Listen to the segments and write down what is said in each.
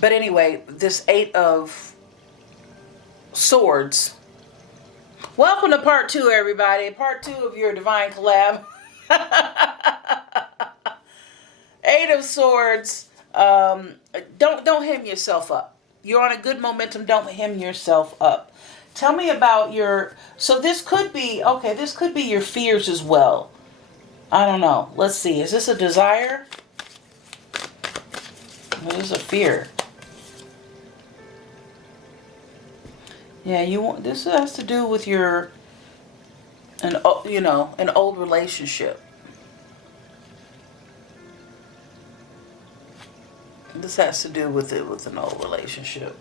But anyway, this Eight of Swords. Welcome to part 2, everybody. Part 2 of your Divine collab. Eight of Swords. Don't hem yourself up. You're on a good momentum. Don't hem yourself up. Tell me about your... So this could be... Okay, this could be your fears as well. I don't know. Let's see. Is this a desire? What is a fear? Yeah, you want... This has to do with your... an old relationship. This has to do with it, with an old relationship.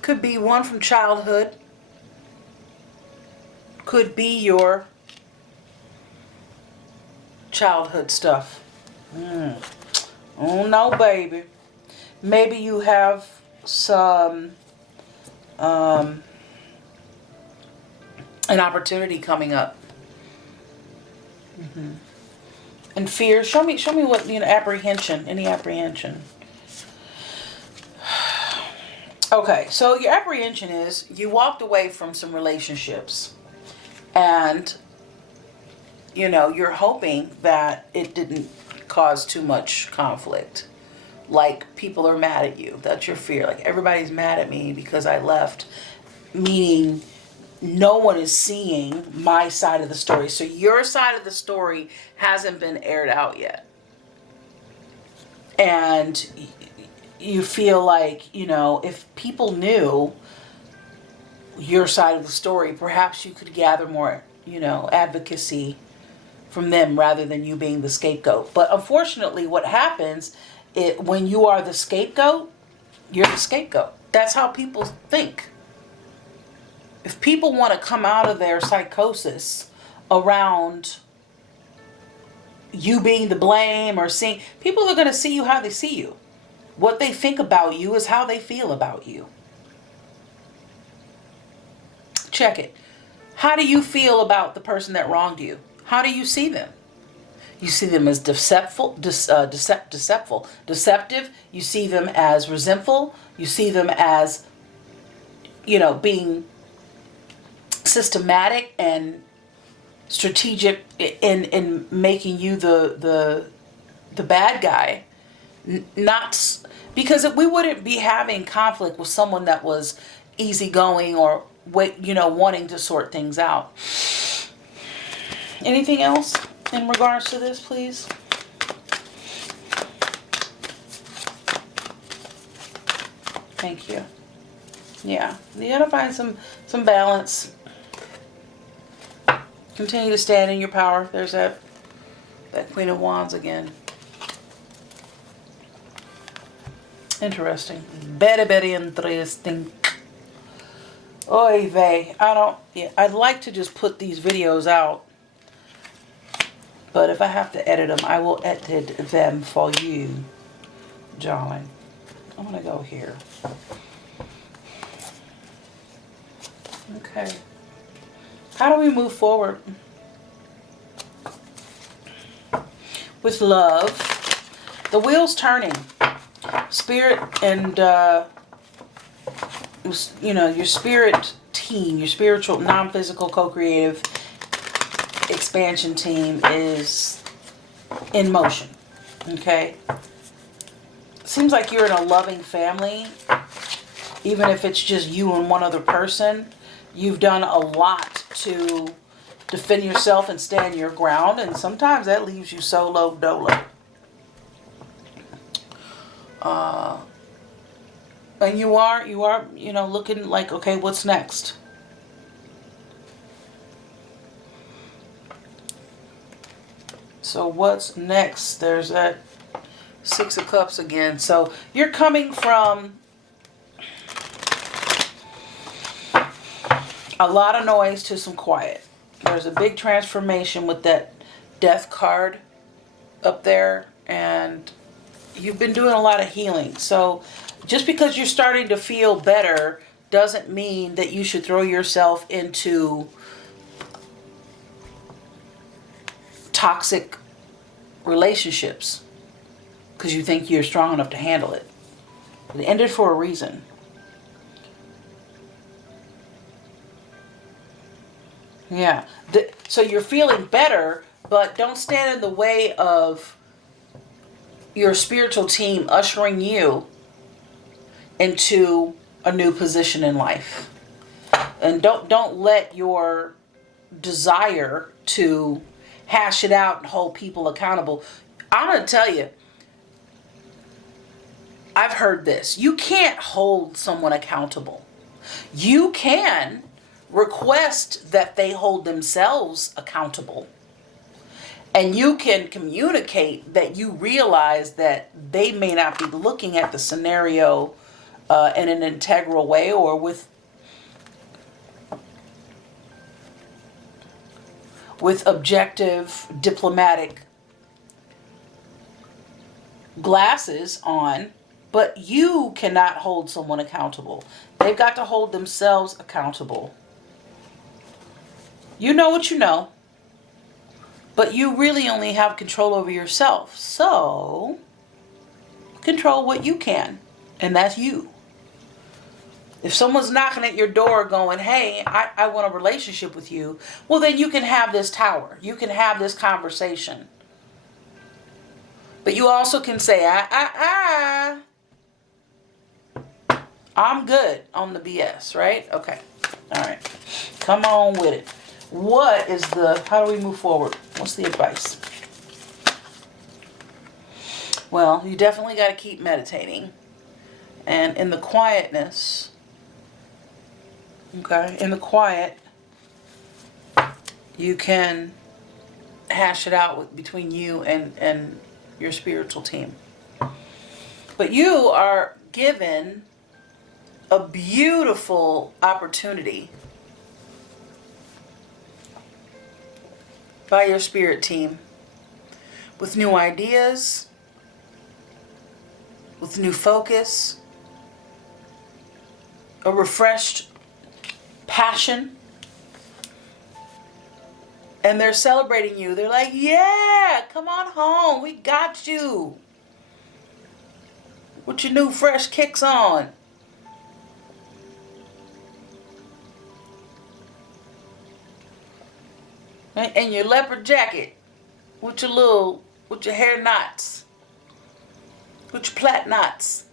Could be one from childhood. Could be your childhood stuff. Oh no, baby. Maybe you have some an opportunity coming up. And fear. Show me what, apprehension. Any apprehension. Okay, so your apprehension is you walked away from some relationships, and you're hoping that it didn't cause too much conflict. Like people are mad at you. That's your fear. Like everybody's mad at me because I left, meaning no one is seeing my side of the story. So your side of the story hasn't been aired out yet. And you feel like, if people knew your side of the story, perhaps you could gather more, advocacy from them rather than you being the scapegoat. But unfortunately, what happens when you are the scapegoat, you're the scapegoat. That's how people think. If people want to come out of their psychosis around you being the blame or seeing, people are going to see you how they see you. What they think about you is how they feel about you. Check it. How do you feel about the person that wronged you? How do you see them? You see them as deceptive. You see them as resentful. You see them as, being systematic and strategic in making you the bad guy. Not because we wouldn't be having conflict with someone that was easygoing or wanting to sort things out. Anything else in regards to this, please? Thank you. Yeah, you gotta find some balance. Continue to stand in your power. There's that Queen of Wands again. Interesting. Very interesting. Oy vey. I'd like to just put these videos out. But if I have to edit them, I will edit them for you, darling. I'm going to go here. Okay. How do we move forward? With love. The wheel's turning. Spirit and, your spirit team, your spiritual, non-physical, co-creative expansion team is in motion. Okay? Seems like you're in a loving family. Even if it's just you and one other person. You've done a lot to defend yourself and stand your ground. And sometimes that leaves you solo dolo. And you are, looking like, okay, what's next? So what's next? There's that Six of Cups again. So you're coming from a lot of noise to some quiet. There's a big transformation with that Death card up there. And you've been doing a lot of healing. So just because you're starting to feel better doesn't mean that you should throw yourself into toxic relationships because you think you're strong enough to handle it. It ended for a reason. Yeah. So you're feeling better, but don't stand in the way of your spiritual team ushering you into a new position in life. And don't let your desire to hash it out and hold people accountable. I'm going to tell you, I've heard this. You can't hold someone accountable. You can request that they hold themselves accountable. And you can communicate that you realize that they may not be looking at the scenario in an integral way or with objective diplomatic glasses on, but you cannot hold someone accountable. They've got to hold themselves accountable. You know what you know, but you really only have control over yourself. So, control what you can, and that's you. If someone's knocking at your door going, hey, I want a relationship with you, well, then you can have this tower. You can have this conversation. But you also can say, I'm good on the BS, right? Okay. All right. Come on with it. How do we move forward? What's the advice? Well, you definitely got to keep meditating. And in the quietness, in the quiet, you can hash it out between you and your spiritual team. But you are given a beautiful opportunity by your spirit team with new ideas, with new focus, a refreshed passion. And they're celebrating you. They're like, yeah, come on home. We got you. With your new fresh kicks on. And your leopard jacket. With your hair knots. With your plait knots.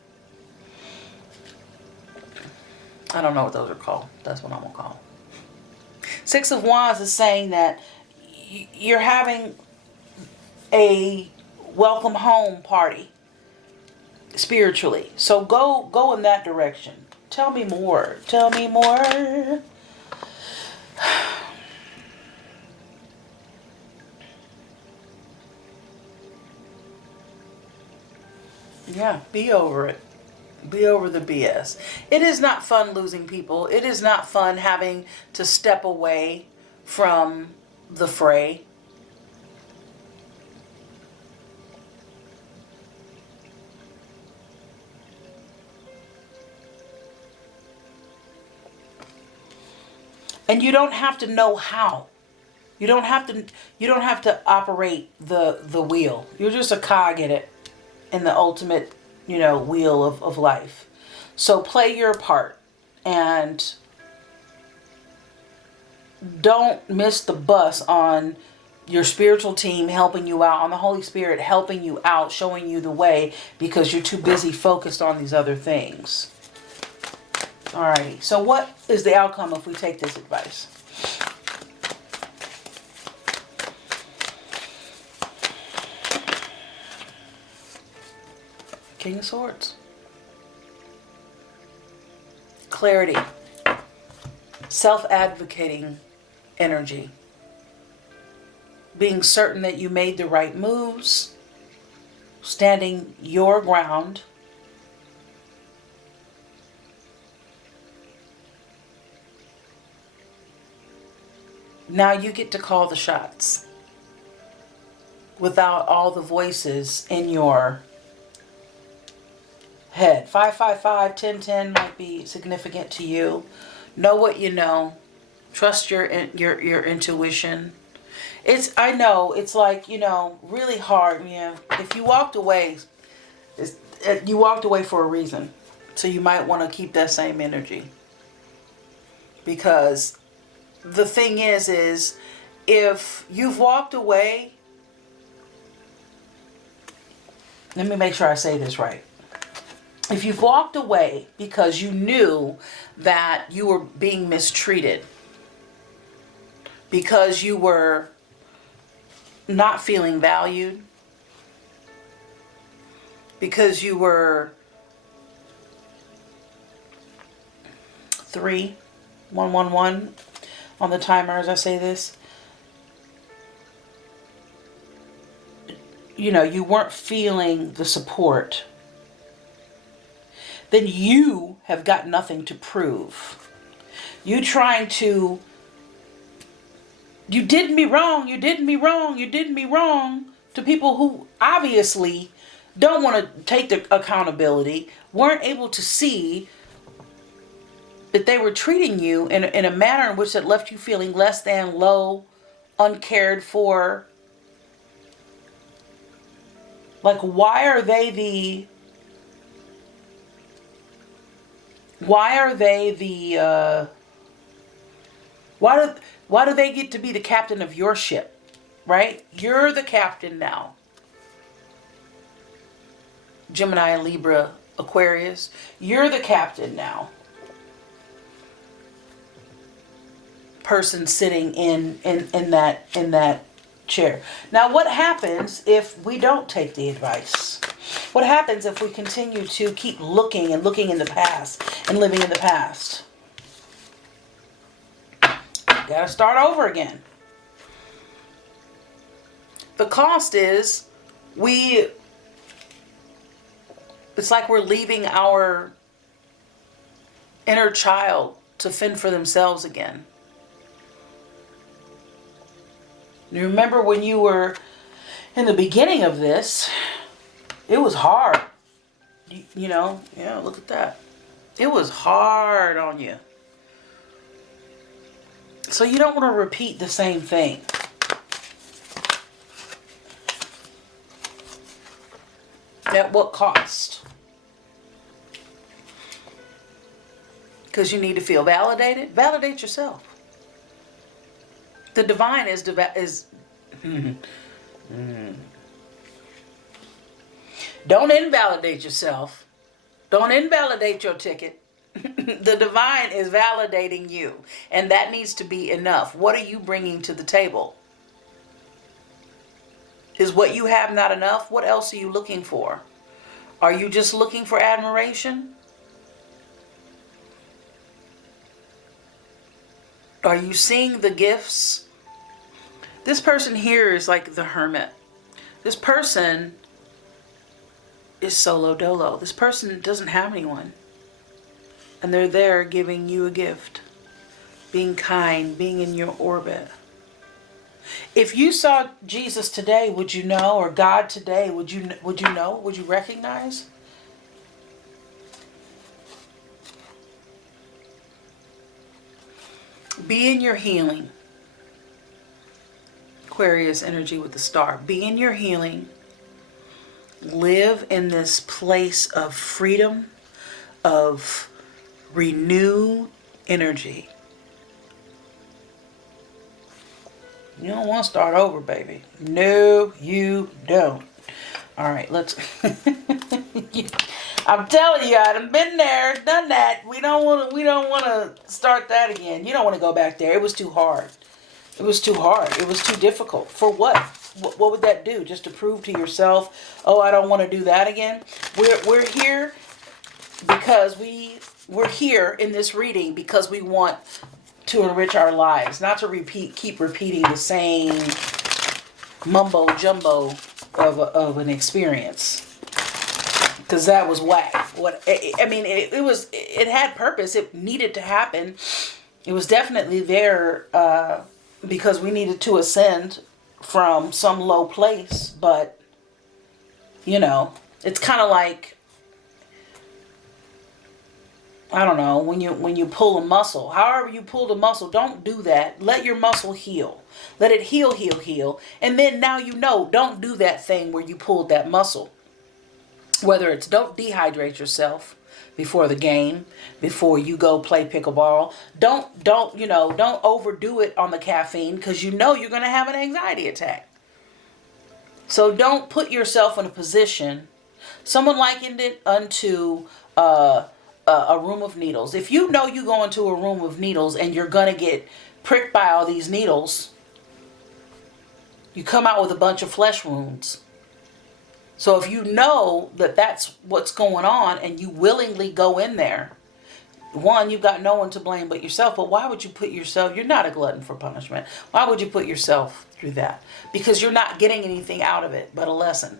I don't know what those are called. That's what I'm going to call them. Six of Wands is saying that you're having a welcome home party spiritually. So go in that direction. Tell me more. Tell me more. Yeah, be over it. Be over the BS. It is not fun losing people. It is not fun having to step away from the fray. And you don't have to know how. You don't have to operate the wheel. You're just a cog in the ultimate, wheel of life. So play your part and don't miss the bus on your spiritual team helping you out, on the Holy Spirit helping you out, showing you the way, because you're too busy focused on these other things. Alrighty, so what is the outcome if we take this advice? King of Swords. Clarity. Self-advocating energy. Being certain that you made the right moves. Standing your ground. Now you get to call the shots. Without all the voices in your head. 555, 1010 might be significant to you. Know what you know. Trust your intuition. I know, it's like, really hard. Yeah. If you walked away, you walked away for a reason. So you might want to keep that same energy. Because the thing is if you've walked away, let me make sure I say this right. If you've walked away because you knew that you were being mistreated, because you were not feeling valued, because you were 111 on the timer as I say this, you weren't feeling the support, then you have got nothing to prove. You did me wrong, you did me wrong, you did me wrong to people who obviously don't want to take the accountability, weren't able to see that they were treating you in a manner in which that left you feeling less than, low, uncared for. Like, why do they get to be the captain of your ship, right? You're the captain now. Gemini, Libra, Aquarius, you're the captain now. Person sitting in that chair. Now, what happens if we don't take the advice? What happens if we continue to keep looking in the past and living in the past? Gotta start over again. The cost is it's like we're leaving our inner child to fend for themselves again. You remember when you were in the beginning of this, it was hard. Look at that. It was hard on you. So you don't want to repeat the same thing. At what cost? Because you need to feel validated. Validate yourself. The divine is Don't invalidate yourself. Don't invalidate your ticket. The divine is validating you, and that needs to be enough. What are you bringing to the table? Is what you have not enough? What else are you looking for? Are you just looking for admiration? Are you seeing the gifts? This person here is like the hermit. This person is solo dolo. This person doesn't have anyone. And they're there giving you a gift. Being kind, being in your orbit. If you saw Jesus today, would you know? Or God today, would you know? Would you recognize? Be in your healing. Aquarius energy with the star. Be in your healing. Live in this place of freedom, of renewed energy. You don't want to start over, baby. No, you don't. All right, let's... I'm telling you, I've been there, done that. We don't want to start that again. You don't want to go back there. It was too hard. It was too hard. It was too difficult. For what? What would that do? Just to prove to yourself, oh, I don't want to do that again? We're here because we're here in this reading because we want to enrich our lives, not to keep repeating the same mumbo jumbo of an experience. Because that was whack. It had purpose. It needed to happen. It was definitely there because we needed to ascend from some low place. But, it's kind of like, I don't know, when you pull a muscle, however you pull the muscle, don't do that. Let your muscle heal. Let it heal. And then now you know, don't do that thing where you pulled that muscle. Whether it's don't dehydrate yourself before the game, before you go play pickleball. Don't overdo it on the caffeine, because you know you're going to have an anxiety attack. So don't put yourself in a position. Someone likened it unto a room of needles. If you know you go into a room of needles and you're going to get pricked by all these needles, you come out with a bunch of flesh wounds. So if you know that that's what's going on and you willingly go in there, one, you've got no one to blame but yourself. But why would you put yourself, you're not a glutton for punishment. Why would you put yourself through that? Because you're not getting anything out of it but a lesson.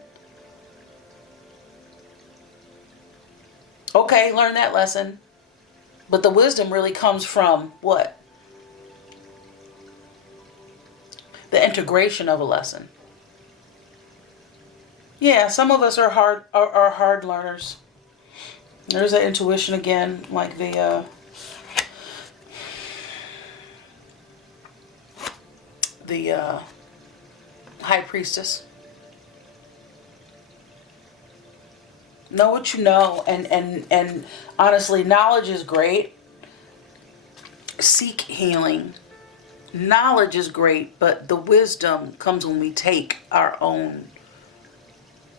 Okay, learn that lesson. But the wisdom really comes from what? The integration of a lesson. Yeah, some of us are hard learners. There's that intuition again, like the high priestess. Know what you know, and honestly, knowledge is great. Seek healing. Knowledge is great, but the wisdom comes when we take our own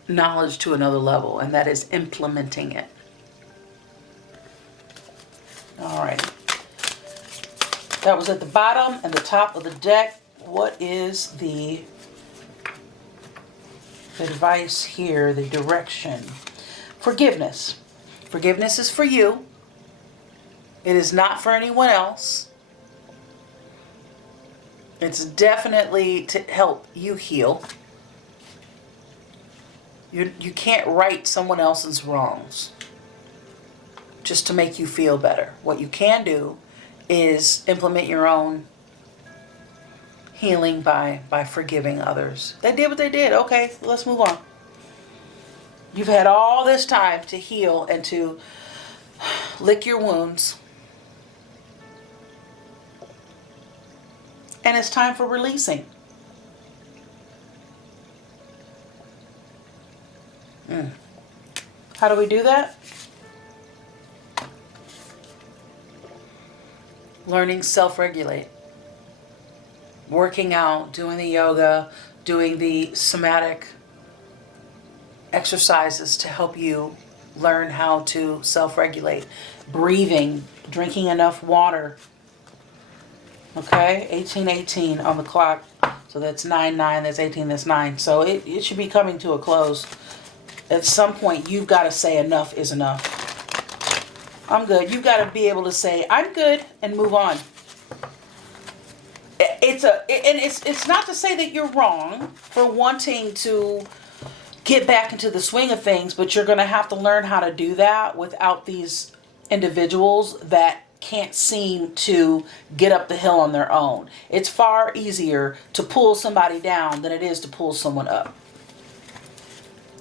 knowledge to another level, and that is implementing it. All right. That was at the bottom and the top of the deck. What is the advice here, the direction? Forgiveness. Forgiveness is for you. It is not for anyone else. It's definitely to help you heal. You can't right someone else's wrongs just to make you feel better. What you can do is implement your own healing by forgiving others. They did what they did. Okay, let's move on. You've had all this time to heal and to lick your wounds. And it's time for releasing. How do we do that? Learning self-regulate. Working out, doing the yoga, doing the somatic exercises to help you learn how to self-regulate. Breathing, drinking enough water. Okay, 18:18 on the clock. So that's 9:9, that's 18, that's 9. So it should be coming to a close. At some point, you've got to say enough is enough. I'm good. You've got to be able to say, I'm good, and move on. It's not to say that you're wrong for wanting to get back into the swing of things, but you're going to have to learn how to do that without these individuals that can't seem to get up the hill on their own. It's far easier to pull somebody down than it is to pull someone up.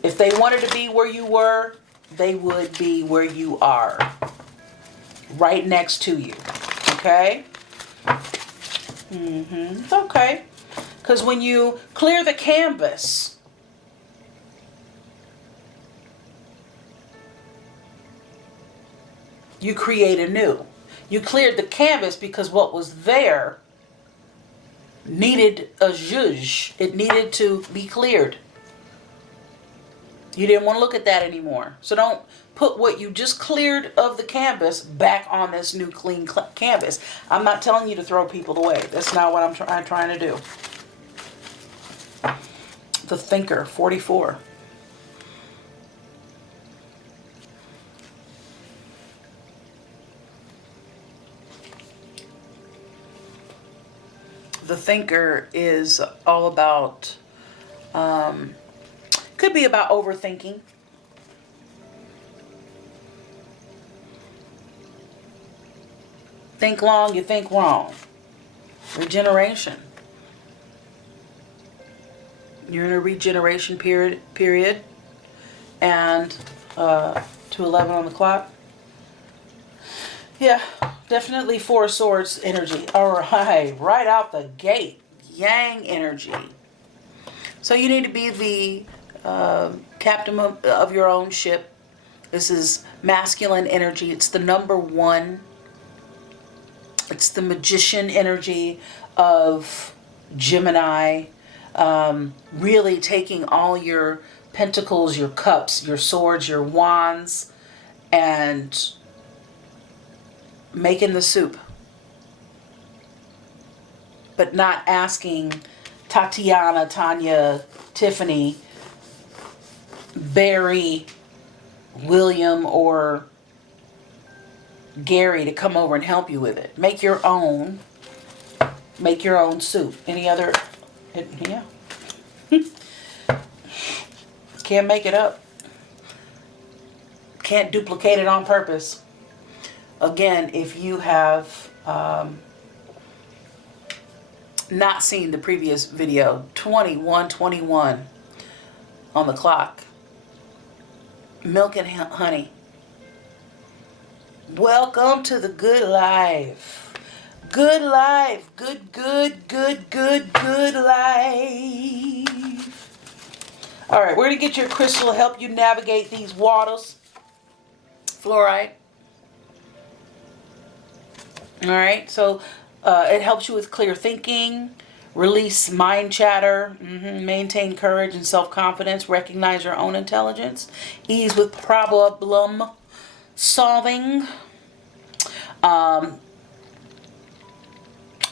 If they wanted to be where you were, they would be where you are. Right next to you. Okay? It's okay. Because when you clear the canvas, you create anew. You cleared the canvas because what was there needed a zhuzh. It needed to be cleared. You didn't want to look at that anymore. So don't put what you just cleared of the canvas back on this new clean canvas. I'm not telling you to throw people away. That's not what I'm trying to do. The Thinker, 44. The Thinker is all about, could be about overthinking. Think long, you think wrong. Regeneration. You're in a regeneration period. And 2:11 on the clock. Yeah, definitely Four of Swords energy. All right, right out the gate. Yang energy. So you need to be the captain of your own ship. This is masculine energy. It's the number one. It's the magician energy of Gemini. Really taking all your pentacles, your cups, your swords, your wands, and making the soup. But not asking Tatiana, Tanya, Tiffany, Barry, William, or Gary to come over and help you with it. Make your own. Make your own soup. Any other? Yeah. Can't make it up. Can't duplicate it on purpose. Again, if you have not seen the previous video, 2121 on the clock. Milk and honey. Welcome to the good life. Good life. Good life. All right, we're going to get your crystal to help you navigate these waters. Fluorite. All right, so it helps you with clear thinking, release mind chatter, maintain courage and self-confidence, recognize your own intelligence, ease with problem solving.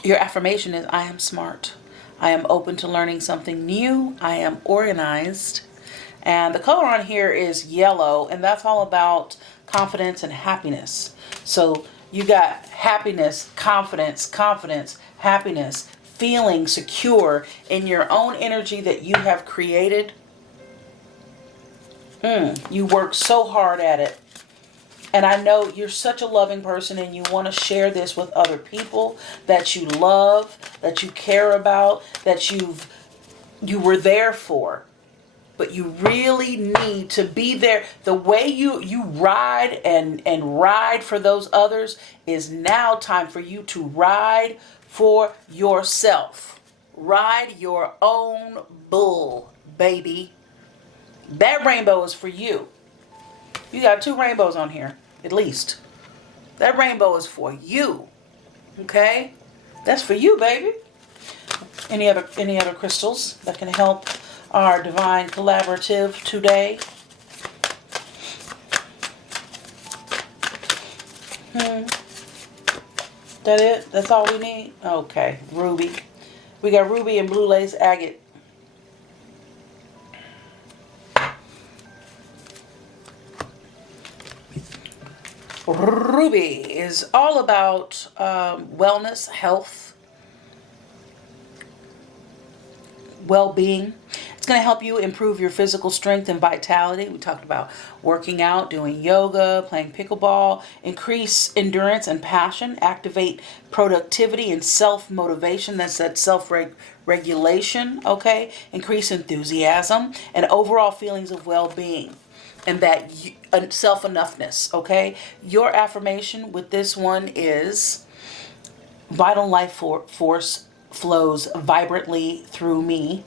Your affirmation is, I am smart. I am open to learning something new. I am organized. And the color on here is yellow, and that's all about confidence and happiness. So you got happiness, confidence, happiness, feeling secure in your own energy that you have created. You work so hard at it. And I know you're such a loving person and you want to share this with other people that you love, that you care about, that you were there for. But you really need to be there. The way you ride and ride for those others is now time for you to ride for yourself. Ride your own bull, baby. That rainbow is for you. You got 2 rainbows on here, at least. That rainbow is for you. Okay? That's for you, baby. Any other crystals that can help our divine collaborative today? That it? That's all we need? Okay, ruby. We got ruby and blue lace agate. Ruby is all about wellness, health, well-being. It's going to help you improve your physical strength and vitality. We talked about working out, doing yoga, playing pickleball, increase endurance and passion, activate productivity and self-motivation. That's that self-regulation, okay? Increase enthusiasm and overall feelings of well-being. And that self-enoughness, okay? Your affirmation with this one is, vital life force flows vibrantly through me.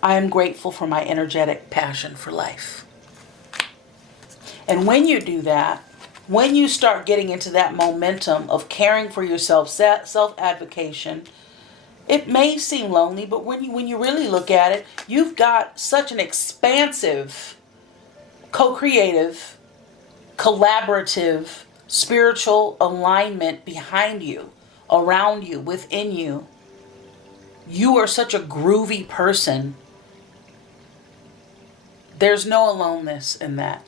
I am grateful for my energetic passion for life. And when you do that, when you start getting into that momentum of caring for yourself, self-advocation, it may seem lonely, but when you really look at it, you've got such an expansive, co-creative, collaborative, spiritual alignment behind you, around you, within you. You are such a groovy person. There's no aloneness in that.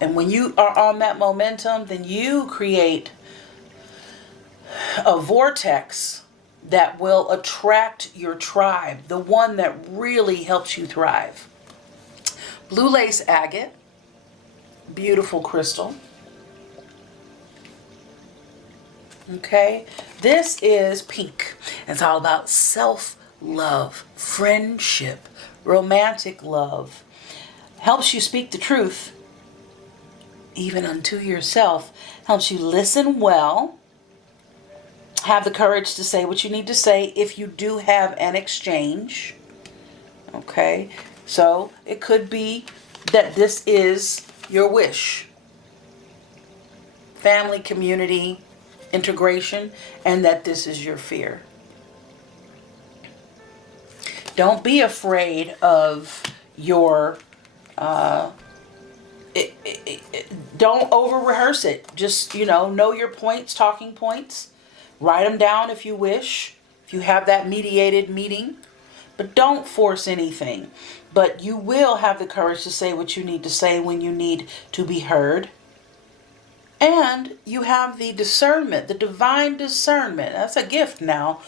And when you are on that momentum, then you create a vortex that will attract your tribe, the one that really helps you thrive. Blue lace agate, beautiful crystal. Okay, this is pink. It's all about self-love, friendship, romantic love. Helps you speak the truth even unto yourself. Helps you listen well. Have the courage to say what you need to say if you do have an exchange. Okay? So it could be that this is your wish. Family, community, integration, and that this is your fear. Don't be afraid of your don't over rehearse it. Just, know your points, talking points. Write them down if you wish, if you have that mediated meeting. But don't force anything. But you will have the courage to say what you need to say when you need to be heard. And you have the discernment, the divine discernment. That's a gift now.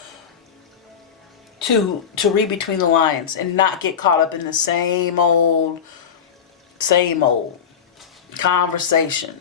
To read between the lines and not get caught up in the same old conversation.